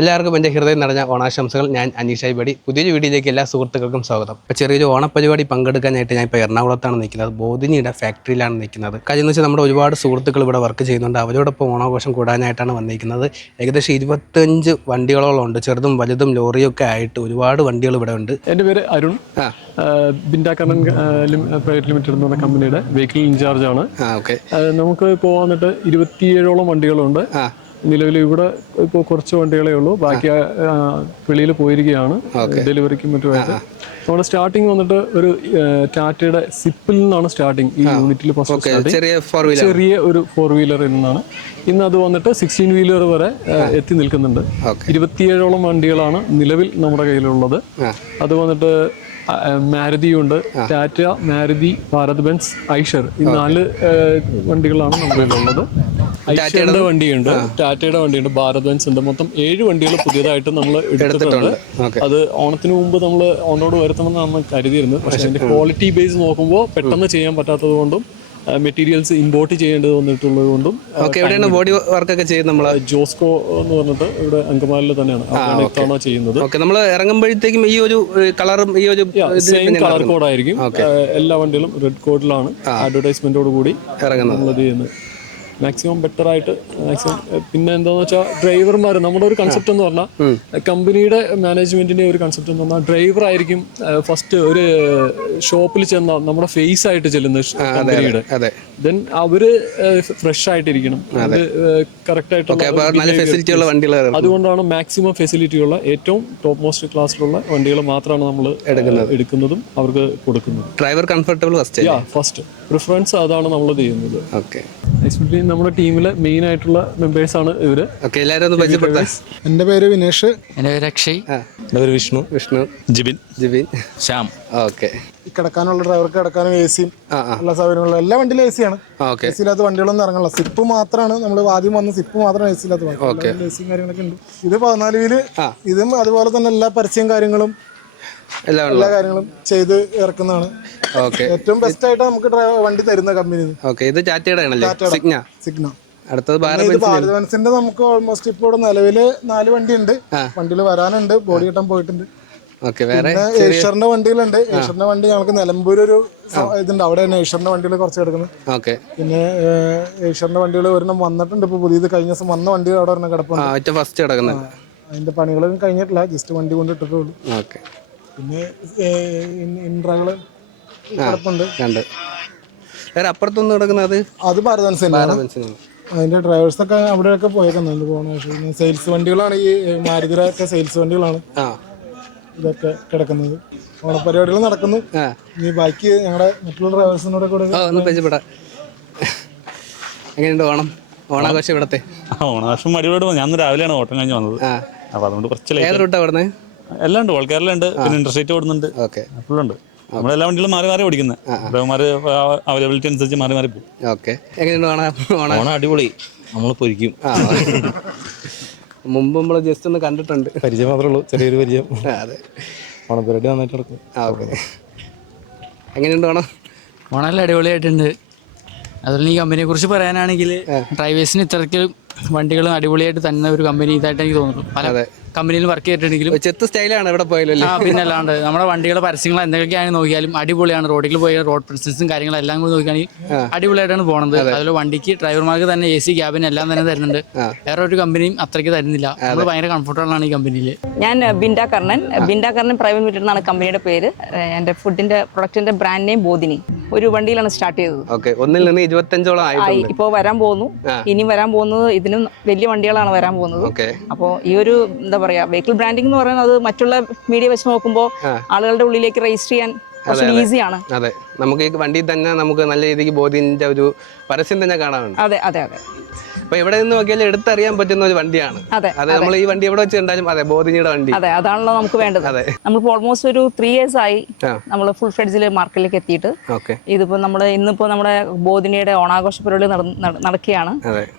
എല്ലാവർക്കും എന്റെ ഹൃദയം നിറഞ്ഞ ഓണാശംസകൾ. ഞാൻ അനീഷ് ഐബടി പുതിയൊരു വീഡിയോയിലേക്ക് എല്ലാ സുഹൃത്തുക്കൾക്കും സ്വാഗതം. അപ്പോൾ ചെറിയൊരു ഓണപ്പരിപാടി പങ്കെടുക്കാനായിട്ട് ഞാൻ ഇപ്പോൾ എറണാകുളത്താണ് നിൽക്കുന്നത്. ബോധിനിയുടെ ഫാക്ടറിയിലാണ് നിൽക്കുന്നത്. കാര്യം എന്ന് വെച്ചാൽ നമ്മുടെ ഒരുപാട് സുഹൃത്തുക്കൾ ഇവിടെ വർക്ക് ചെയ്യുന്നുണ്ട്. അവരോടൊപ്പം ഓണാഘോഷം കൂടാനായിട്ടാണ് വന്നിരിക്കുന്നത്. ഏകദേശം ഇരുപത്തഞ്ച് വണ്ടികളോളം ഉണ്ട്. ചെറുതും വലുതും ലോറിയൊക്കെ ആയിട്ട് ഒരുപാട് വണ്ടികൾ ഇവിടെ ഉണ്ട്. എന്റെ പേര് അരുൺ. ബിൻഡാക്കണ്ണൻ പ്രൈവറ്റ് ലിമിറ്റഡ് എന്ന കമ്പനിയുടെ വെഹിക്കിൾ ഇൻചാർജ് ആണ്. നമുക്ക് ഇപ്പോൾ വന്നിട്ട് ഇരുപത്തിയേഴോളം വണ്ടികളുണ്ട്. നിലവിൽ ഇവിടെ ഇപ്പോൾ കുറച്ച് വണ്ടികളേ ഉള്ളൂ. ബാക്കി വെളിയിൽ പോയിരിക്കുകയാണ്. ഡെലിവറിക്കും മറ്റുമായിട്ട് നമ്മുടെ സ്റ്റാർട്ടിങ് വന്നിട്ട് ഒരു ടാറ്റയുടെ സിപ്പിൽ നിന്നാണ് സ്റ്റാർട്ടിങ് ഈ യൂണിറ്റിൽ ഫസ്റ്റ് ചെറിയ ഒരു ഫോർ വീലർ നിന്നാണ് ഇന്ന് അത് വന്നിട്ട് സിക്സ്റ്റീൻ വീലർ വരെ എത്തി നിൽക്കുന്നുണ്ട്. ഇരുപത്തിയേഴോളം വണ്ടികളാണ് നിലവിൽ നമ്മുടെ കയ്യിലുള്ളത്. അത് വന്നിട്ട് മാരുതിയുണ്ട്. ടാറ്റ മാരുതി ഭാരത് ബെൻസ് ഐഷർ ഈ നാല് വണ്ടികളാണ് നമ്മുടെ കയ്യിലുള്ളത്. ഐഷറിന്റെ വണ്ടിയുണ്ട്. ടാറ്റയുടെ വണ്ടിയുണ്ട്. ഭാരത് ബെൻസ് ഉണ്ട് മൊത്തം ഏഴ് വണ്ടികൾ പുതിയതായിട്ട് നമ്മൾ എടുത്തിട്ടുണ്ട്. അത് ഓണത്തിന് മുമ്പ് നമ്മൾ ഓണോട് വരുത്തണമെന്നാണ് കരുതിയിരുന്നത്. പക്ഷേ അതിന്റെ ക്വാളിറ്റി ബേസ് നോക്കുമ്പോൾ പെട്ടെന്ന് ചെയ്യാൻ പറ്റാത്തത് കൊണ്ടും മെറ്റീരിയൽസ് ഇമ്പോർട്ട് ചെയ്യേണ്ടത് വന്നിട്ടുള്ളത് കൊണ്ടും എവിടെയാണ് ബോഡി വർക്കൊക്കെ ചെയ്യുന്നത് നമ്മൾ ജോസ്കോ എന്ന് പറഞ്ഞിട്ട് ഇവിടെ അങ്കമാലിൽ തന്നെയാണ്. ഇത്തവണ ചെയ്യുന്നത്. ഓക്കെ നമ്മൾ ഇറങ്ങുമ്പോഴത്തേക്കും ഈ ഒരു കളറും ഈ ഒരു സെയിം കളർ കോഡ് ആയിരിക്കും. എല്ലാ വണ്ടികളും റെഡ് കോഡിലാണ് അഡ്വർടൈസ്മെന്റോട് കൂടി ഇറങ്ങുന്നത്. ചെയ്യുന്നത്. മാക്സിമം ബെറ്റർ ആയിട്ട് മാക്സിമം പിന്നെ എന്താന്ന് വെച്ചാൽ ഡ്രൈവർമാർ നമ്മുടെ ഒരു കൺസെപ്റ്റ് എന്ന് പറഞ്ഞാൽ കമ്പനിയുടെ മാനേജ്മെന്റിന്റെ ഒരു കൺസെപ്റ്റ് എന്ന് പറഞ്ഞാൽ ഡ്രൈവർ ആയിരിക്കും ഫസ്റ്റ് ഒരു ഷോപ്പിൽ ചെന്ന നമ്മുടെ ഫേസ് ആയിട്ട് ചെല്ലുന്നത് കമ്പനിയുടെ ദെൻ അവർ ഫ്രഷ് ആയിട്ടിരിക്കണം. അത്. കറക്റ്റ് ആയിട്ടുള്ള അതുകൊണ്ടാണ് മാക്സിമം ഫെസിലിറ്റി ഉള്ള ഏറ്റവും ടോപ്പ് മോസ്റ്റ് ക്ലാസ്സിലുള്ള വണ്ടികൾ മാത്രമാണ് നമ്മൾ എടുക്കുന്നതും. അവർക്ക് കൊടുക്കുന്നത്. ഡ്രൈവർ കംഫർട്ടബിൾ ഫസ്റ്റ് പ്രിഫറൻസ് അതാണ് നമ്മൾ ചെയ്യുന്നത്. ഓക്കെ നമ്മുടെ ടീമിലെ മെയിൻ ആയിട്ടുള്ള മെമ്പേഴ്സ് ആണ് ഇവർ. എന്റെ പേര് വിനേഷ്. എന്റെ പേര് അക്ഷയ്. എന്റെ പേര് വിഷ്ണു. വിഷ്ണു. ജിബിൻ. ജിബിൻ. ശ്യാം. ഓക്കെ. കിടക്കാനുള്ള ഡ്രൈവർക്ക് കിടക്കാനും എ സിയും എല്ലാ സൗകര്യങ്ങളും എല്ലാ വണ്ടിയിലും എ സി ആണ് എ സി ഇല്ലാത്ത വണ്ടികളൊന്നും ഇറങ്ങുള്ള സിപ്പ് മാത്രമാണ് നമ്മൾ ആദ്യം വന്ന സിപ്പ് മാത്രമാണ് എ സി ഇല്ലാത്ത വണ്ടി. എ സിയും കാര്യങ്ങളൊക്കെ ഉണ്ട്. ഇത് പതിനാല് വീൽ ഇതും അതുപോലെ തന്നെ എല്ലാ പരസ്യം കാര്യങ്ങളും എല്ലാം കാര്യങ്ങളും ചെയ്ത് ഇറക്കുന്നതാണ്. ഓക്കെ ഏറ്റവും ബെസ്റ്റ് ആയിട്ട് നമുക്ക് വണ്ടി തരുന്ന കമ്പനി ഓക്കെ ഇത് ടാറ്റയുടെ ആണല്ലേ? സിഗ്ന സിഗ്ന അടുത്തത് ഭാരത് ഇത് ഭാരത് ബെൻസിന്റെ നമുക്ക് ഓൾമോസ്റ്റ് ഇപ്പോൾ ഇവിടെ നിലവിൽ നാല് വണ്ടി ഉണ്ട് വണ്ടിയിൽ വരാനുണ്ട് ബോഡി കിട്ടാൻ പോയിട്ടുണ്ട്. ഏഷ്യറിന്റെ വണ്ടികളുണ്ട് ഏഷ്യറിന്റെ വണ്ടി ഞങ്ങൾക്ക് നിലമ്പൂർ ഒരു ഇതുണ്ട്. അവിടെ തന്നെ ഏഷ്യറിന്റെ വണ്ടികൾ കുറച്ച് കിടക്കുന്നത്. പിന്നെ ഏഷ്യറിന്റെ വണ്ടികൾ ഒരെണ്ണം വന്നിട്ടുണ്ട്. ഇപ്പൊ പുതിയത് കഴിഞ്ഞ ദിവസം വന്ന വണ്ടി അവിടെ ഒരെണ്ണം കിടപ്പുണ്ട്. അതിന്റെ പണികളൊന്നും കഴിഞ്ഞിട്ടില്ല. ജസ്റ്റ് വണ്ടി കൊണ്ട് ഇട്ടിട്ടേ ഉള്ളൂ. ഓക്കെ പിന്നെ ഇൻട്രകൾ കിടപ്പുണ്ട് വേറെ അപ്പുറത്തൊന്നും കിടക്കുന്നത് അത് ഭാരതൻസ് അതിന്റെ മനസ്സിലായി ഒക്കെ അവിടെയൊക്കെ പോയേക്കുന്നുണ്ട് പോകണ സെയിൽസ് വണ്ടികളാണ് ഈ മാരുതിയുടെ ഒക്കെ സെയിൽസ് വണ്ടികളാണ്. ഇതൊക്കെ കിടക്കുന്നത്. ഓണപരിപാടികൾ നടക്കുന്നു. ഈ ഇനി ബാക്കി ഞങ്ങളുടെ മറ്റുള്ള ഡ്രൈവേഴ്സിനോട് കൂടെ പരിചയപ്പെടാം. എങ്ങനെയുണ്ട് ഓണം? ഓണാഘോഷം ഇവിടത്തെ ഓണാഘോഷം അടിപൊളിയായിട്ട് ഞാൻ രാവിലെയാണ് ഓട്ടം കഴിഞ്ഞ് വന്നത്. അപ്പൊ അപ്പോൾ അതുകൊണ്ട് കുറച്ച് ഏത് റൂട്ടാ അവിടുന്ന്? എല്ലാം ഉണ്ട് ഓൾ കേരള ഉണ്ട് പിന്നെ ഇന്റർസ്റ്റേറ്റ് ഓടുന്നുണ്ട്. ഓക്കെ. ഫുള്ളുണ്ട്. നമ്മളെല്ലാ വണ്ടികളും മാറി മാറി ഓടിക്കുന്നത് ഡ്രൈവർമാർ അവൈലബിലിറ്റി അനുസരിച്ച് മാറി മാറി പോകും. ഓക്കെ. എങ്ങനെയുണ്ട് ഓണം ഓണം ഓണം അടിപൊളി. നമ്മൾ പൊരിക്കും. ആ മുമ്പ് നമ്മൾ ജസ്റ്റ് ഒന്ന് കണ്ടിട്ടുണ്ട്. പരിചയം മാത്രമേ ഉള്ളൂ. ചെറിയൊരു പരിചയം. അതെ. ഓണപ്പരിപാടി നന്നായിട്ട് നടക്കും. ഓക്കെ. എങ്ങനെയുണ്ട് ഓണം? ഓണമെല്ലാം അടിപൊളിയായിട്ടുണ്ട്. അതുപോലെ ഈ കമ്പനിയെ കുറിച്ച് പറയാനാണെങ്കിൽ ഡ്രൈവേഴ്സിന് ഇത്രയ്ക്ക് വണ്ടികളും അടിപൊളിയായിട്ട് തന്നെ ഒരു കമ്പനി ഇതായിട്ട് എനിക്ക് തോന്നുന്നു. പല കമ്പനിയിൽ വർക്ക് ചെയ്തിട്ടുണ്ടെങ്കിലും ചെത്ത് സ്റ്റൈലാണ് ഇവിടെ പോയാലും ആ പിന്നെ അല്ലാണ്ട് നമ്മുടെ വണ്ടികളുടെ പരസ്യങ്ങൾ എന്തൊക്കെയാണ് നോക്കിയാലും അടിപൊളിയാണ്. റോഡിൽ പോയ റോഡ് പ്രസൻസും കാര്യങ്ങളെല്ലാം കൂടി നോക്കുകയാണെങ്കിൽ അടിപൊളിയായിട്ടാണ് പോണത്. അതുപോലെ വണ്ടിക്ക് ഡ്രൈവർമാർക്ക് തന്നെ എ സി ക്യാബിൻ എല്ലാം തന്നെ തരുന്നുണ്ട്. വേറെ ഒരു കമ്പനിയും അത്രയ്ക്ക് തരുന്നില്ല. നമ്മൾ ഭയങ്കര കംഫർട്ടബിൾ ആണ് ഈ കമ്പനിയിൽ ഞാൻ ബിൻഡ കർണൻ. ബിൻഡ കർണൻ പ്രൈവറ്റ് ലിമിറ്റഡ് എന്നാണ് കമ്പനിയുടെ പേര്. എന്റെ എന്റെ ഫുഡിന്റെ പ്രൊഡക്റ്റിന്റെ ബ്രാൻഡ് നെയിം ബോധിനി ഒരു വണ്ടിയിലാണ് സ്റ്റാർട്ട് ചെയ്തത്. ഒന്നിൽ നിന്ന് ഇരുപത്തഞ്ചോളം ആയി ഇപ്പോൾ വരാൻ പോകുന്നു. ഇനി വരാൻ പോകുന്നത് ഇതിനും വലിയ വണ്ടികളാണ് വരാൻ പോകുന്നത്. അപ്പോ അപ്പോൾ ഈ ഒരു എന്താ പറയാ വെഹിക്കിൾ ബ്രാൻഡിംഗ് എന്ന് പറയുന്നത് മറ്റുള്ള മീഡിയ വെച്ച് നോക്കുമ്പോൾ ആളുകളുടെ ഉള്ളിലേക്ക് രജിസ്റ്റർ ചെയ്യാൻ ഈസിയാണ് അതെ. നമുക്ക് ഈ വണ്ടി തന്നെ നമുക്ക് നല്ല രീതിക്ക് ബോധ്യന്റെ ഒരു പരസ്യം തന്നെ കാണാനുണ്ട്. അതെ അതെ അതെ. അപ്പൊ എവിടെ നിന്ന് നോക്കിയാലും എടുത്തറിയാൻ പറ്റുന്ന ഒരു വണ്ടിയാണ്. അതെ അതെ നമ്മൾ ഈ വണ്ടി എവിടെ വെച്ച് കണ്ടാലും അതെ ബോധിനിയുടെ വണ്ടി. അതെ അതാണല്ലോ നമുക്ക് വേണ്ടത്. അതെ. നമ്മളിപ്പോ ഓൾമോസ്റ്റ് ഒരു ത്രീ ഇയേഴ്സ് ആയി നമ്മൾ ഫുൾ ഫ്ലെഡ്ജിൽ മാർക്കറ്റിലേക്ക് എത്തിയിട്ട് ഓക്കെ. നമ്മൾ ഇന്നിപ്പോ നമ്മുടെ ബോധിനിയുടെ ഓണാഘോഷ പരിപാടി നട- നട- നടക്കുകയാണ്.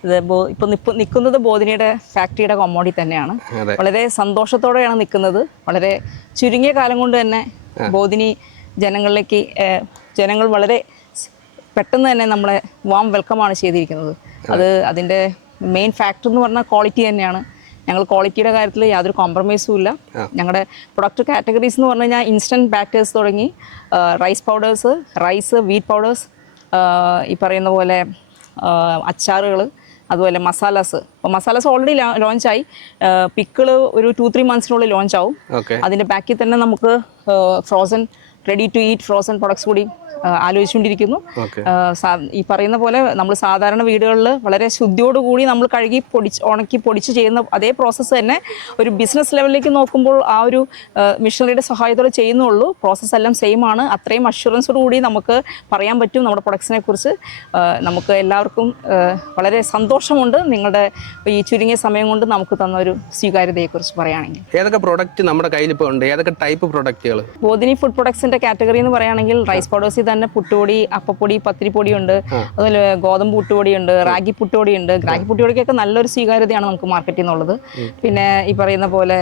ഇത് ഇപ്പൊ നിൽക്കുന്നത് ബോധിനിയുടെ ഫാക്ടറിയുടെ കൊമ്മോടി തന്നെയാണ്. വളരെ സന്തോഷത്തോടെയാണ് നിൽക്കുന്നത് വളരെ ചുരുങ്ങിയ കാലം കൊണ്ട് തന്നെ ബോധിനി ജനങ്ങളിലേക്ക് ജനങ്ങൾ വളരെ പെട്ടെന്ന് തന്നെ നമ്മളെ വാം വെൽക്കമാണ് ചെയ്തിരിക്കുന്നത്. അത് അതിന്റെ മെയിൻ ഫാക്ടർ എന്ന് പറഞ്ഞാൽ ക്വാളിറ്റി തന്നെയാണ്. ഞങ്ങൾ ക്വാളിറ്റിയുടെ കാര്യത്തിൽ യാതൊരു കോംപ്രമൈസും ഇല്ല. ഞങ്ങളുടെ പ്രൊഡക്റ്റ് കാറ്റഗറീസ് എന്ന് പറഞ്ഞു കഴിഞ്ഞാൽ ഇൻസ്റ്റന്റ് ബാറ്റേഴ്സ് തുടങ്ങി rice powders rice wheat powders ഈ പറയുന്ന പോലെ അച്ചാറുകൾ അതുപോലെ മസാലാസ്. അപ്പോൾ മസാലാസ് ഓൾറെഡി ലോഞ്ചായി പിക്കിൾ ഒരു ടു ത്രീ മന്ത്സിനുള്ളിൽ ലോഞ്ച് ആവും. അതിന്റെ ബാക്കിൽ തന്നെ നമുക്ക് frozen ready to eat frozen products കൂടി ആലോചിച്ചുകൊണ്ടിരിക്കുന്നു. ഈ പറയുന്ന പോലെ നമ്മൾ സാധാരണ വീടുകളിൽ വളരെ ശുദ്ധിയോടുകൂടി നമ്മൾ കഴുകി പൊടിച്ച് ഉണക്കി പൊടിച്ച് ചെയ്യുന്ന അതേ പ്രോസസ്സ് തന്നെ ഒരു ബിസിനസ് ലെവലിലേക്ക് നോക്കുമ്പോൾ ആ ഒരു മിഷനറിയുടെ സഹായത്തോടെ ചെയ്യുന്നുള്ളൂ. പ്രോസസ്സ് എല്ലാം സെയിം ആണ്. അത്രയും അഷുറൻസോട് കൂടി നമുക്ക് പറയാൻ പറ്റും നമ്മുടെ പ്രൊഡക്ട്സിനെ കുറിച്ച്. നമുക്ക് എല്ലാവർക്കും വളരെ സന്തോഷമുണ്ട് നിങ്ങളുടെ ഈ ചുരുങ്ങിയ സമയം കൊണ്ട് നമുക്ക് തന്ന ഒരു സ്വീകാര്യതയെക്കുറിച്ച് പറയുകയാണെങ്കിൽ. ഏതൊക്കെ പ്രോഡക്റ്റ് നമ്മുടെ കയ്യിൽ ഇപ്പോൾ ഉണ്ട്? ഏതൊക്കെ ടൈപ്പ് പ്രോഡക്റ്റുകൾ ബോധിനി ഫുഡ് പ്രൊഡക്ട്സിന്റെ കാറ്റഗറി എന്ന് പറയുകയാണെങ്കിൽ റൈസ് പൗഡേഴ്സിൽ തന്നെ പുട്ടുപൊടി അപ്പപ്പൊടി പത്തിരിപ്പൊടി ഉണ്ട് അതുപോലെ ഗോതമ്പ് പുട്ടുപൊടി ഉണ്ട് റാഗി പുട്ടുപൊടി ഉണ്ട് റാഗി പുട്ടുപൊടിക്കൊക്കെ നല്ലൊരു സ്വീകാര്യതയാണ് നമുക്ക് മാർക്കറ്റിൽ നിന്നുള്ളത്. പിന്നെ ഈ പറയുന്ന പോലെ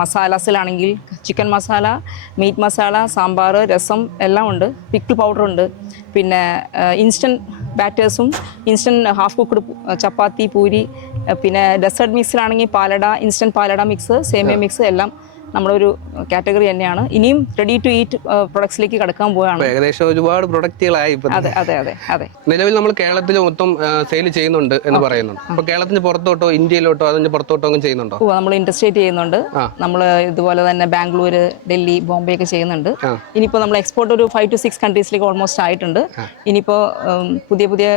മസാലാസിലാണെങ്കിൽ ചിക്കൻ മസാല മീറ്റ് മസാല സാമ്പാർ രസം എല്ലാം ഉണ്ട്. പിക്കിൾ പൗഡർ ഉണ്ട്. പിന്നെ instant ബാറ്റേഴ്സും instant half cooked chapati puri പിന്നെ dessert മിക്സിലാണെങ്കിൽ palada instant palada mix semiya mix എല്ലാം നമ്മുടെ ഒരു കാറ്റഗറി തന്നെയാണ്. ഇനിയും റെഡി ടു ഈറ്റ് പ്രൊഡക്ട്സിലേക്ക് കടക്കാൻ പോവുകയാണ്. ഏകദേശം ഒരുപാട് പ്രൊഡക്റ്റുകളായി അതെ അതെ അതെ അതെ. നിലവിൽ നമ്മൾ കേരളത്തിൽ മൊത്തം സെയിൽ ചെയ്യുന്നുണ്ട് എന്ന് പറയുന്നുണ്ട് അപ്പോൾ കേരളത്തിന് പുറത്തോട്ടോ ഇന്ത്യയിലോട്ടോ അതിന് പുറത്തോട്ടോ ഒന്നും ചെയ്യുന്നുണ്ടോ? നമ്മൾ ഇൻഡസ്ട്രേറ്റ് ചെയ്യുന്നുണ്ട്. നമ്മൾ ഇതുപോലെ തന്നെ ബാംഗ്ലൂർ ഡൽഹി ബോംബെ ഒക്കെ ചെയ്യുന്നുണ്ട്. ഇനിയിപ്പോൾ നമ്മൾ എക്സ്പോർട്ട് ഒരു ഫൈവ് ടു സിക്സ് കൺട്രീസിലേക്ക് ഓൾമോസ്റ്റ് ആയിട്ടുണ്ട്. ഇനിയിപ്പോൾ ഉം, പുതിയ പുതിയ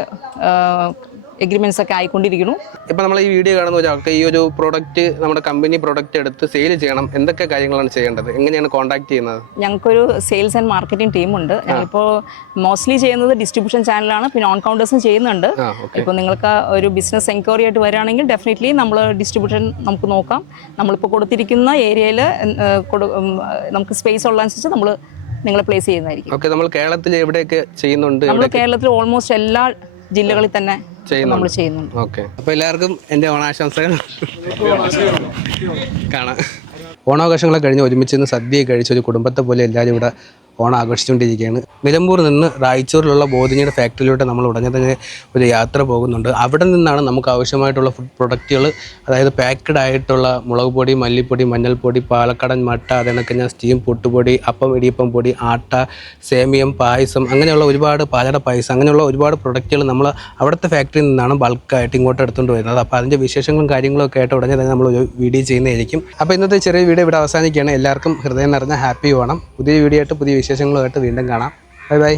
എഗ്രിമെന്റ്സ് ഒക്കെ ആയിക്കൊണ്ടിരിക്കുന്നു. ഇപ്പൊ നമ്മൾ ഈ വീഡിയോ കാണുന്ന ഒരാൾക്ക് ഈ ഒരു പ്രോഡക്റ്റ് നമ്മുടെ കമ്പനി പ്രോഡക്റ്റ് എടുത്ത് സെയിൽ ചെയ്യണം. എന്തൊക്കെ കാര്യങ്ങളാണ് ചെയ്യേണ്ടത്? എങ്ങനെയാണ് കോൺടാക്ട് ചെയ്യുന്നത്? ഞങ്ങൾക്കൊരു സെയിൽസ് ആൻഡ് മാർക്കറ്റിംഗ് ടീം ഉണ്ട്. ഞങ്ങളിപ്പോൾ മോസ്റ്റ്ലി ചെയ്യുന്നത് ഡിസ്ട്രിബ്യൂഷൻ ചാനലാണ് പിന്നെ ഓൺ കൗണ്ടേഴ്സും ചെയ്യുന്നുണ്ട്. ഇപ്പൊ ഇപ്പോൾ നിങ്ങൾക്ക് ഒരു ബിസിനസ് എൻക്വയറി ആയിട്ട് വരികയാണെങ്കിൽ ഡെഫിനറ്റ്ലി നമ്മൾ ഡിസ്ട്രിബ്യൂഷൻ നമുക്ക് നോക്കാം. നമ്മളിപ്പോൾ കൊടുത്തിരിക്കുന്ന ഏരിയയിൽ നമുക്ക് സ്പേസ് ഉള്ളതനുസരിച്ച് നമ്മൾ നിങ്ങളെ പ്ലേസ് ചെയ്യുന്നതായിരിക്കും. ഓക്കെ നമ്മൾ കേരളത്തിൽ എവിടെയൊക്കെ ചെയ്യുന്നുണ്ട് നമ്മൾ കേരളത്തിൽ ഓൾമോസ്റ്റ് എല്ലാ ജില്ലകളിൽ തന്നെ. നമ്മൾ ചെയ്യുന്നുണ്ട്. ഓക്കെ. അപ്പോൾ എല്ലാവർക്കും എന്റെ ഓണാശംസകൾ. കാണാം. ഓണാഘോഷങ്ങളെ കഴിഞ്ഞ് ഒരുമിച്ച് നിന്ന് സദ്യ കഴിച്ച ഒരു കുടുംബത്തെ പോലെ എല്ലാവരും ഇവിടെ ഓണം ആഘോഷിച്ചുകൊണ്ടിരിക്കുകയാണ് നിലമ്പൂർ നിന്ന് റായ്ച്ചൂരിലുള്ള ബോധിനിയുടെ ഫാക്ടറിയിലോട്ട് നമ്മൾ ഉടനെ തന്നെ ഒരു യാത്ര പോകുന്നുണ്ട്. അവിടെ നിന്നാണ് നമുക്ക് ആവശ്യമായിട്ടുള്ള ഫുഡ് പ്രൊഡക്റ്റുകൾ അതായത് പാക്ക്ഡ് ആയിട്ടുള്ള മുളക് പൊടി മല്ലിപ്പൊടി മഞ്ഞൾപ്പൊടി പാലക്കടൻ മട്ട അതിനൊക്കെ ഞാൻ സ്റ്റീം പൊട്ടുപൊടി അപ്പം ഇടിയപ്പം പൊടി ആട്ട സേമിയം പായസം അങ്ങനെയുള്ള ഒരുപാട് പാലട പായസം അങ്ങനെയുള്ള ഒരുപാട് പ്രൊഡക്റ്റുകൾ നമ്മൾ അവിടുത്തെ ഫാക്ടറിയിൽ നിന്നാണ് ബൾക്കായിട്ട് ഇങ്ങോട്ട് എടുത്തുകൊണ്ട് വരുന്നത്. അപ്പോൾ അതിന്റെ വിശേഷങ്ങളും കാര്യങ്ങളും ഒക്കെ ആയിട്ട് ഉടനെ തന്നെ നമ്മൾ ഒരു വീഡിയോ ചെയ്യുന്നതായിരിക്കും. അപ്പോൾ ഇന്നത്തെ ചെറിയ വീഡിയോ ഇവിടെ അവസാനിക്കുകയാണ്. എല്ലാവർക്കും ഹൃദയം നിറഞ്ഞ ഹാപ്പി വേണം പുതിയ വീഡിയോ ആയിട്ട് പുതിയ വിശേഷങ്ങളുമായിട്ട് വീണ്ടും കാണാം. Bye bye.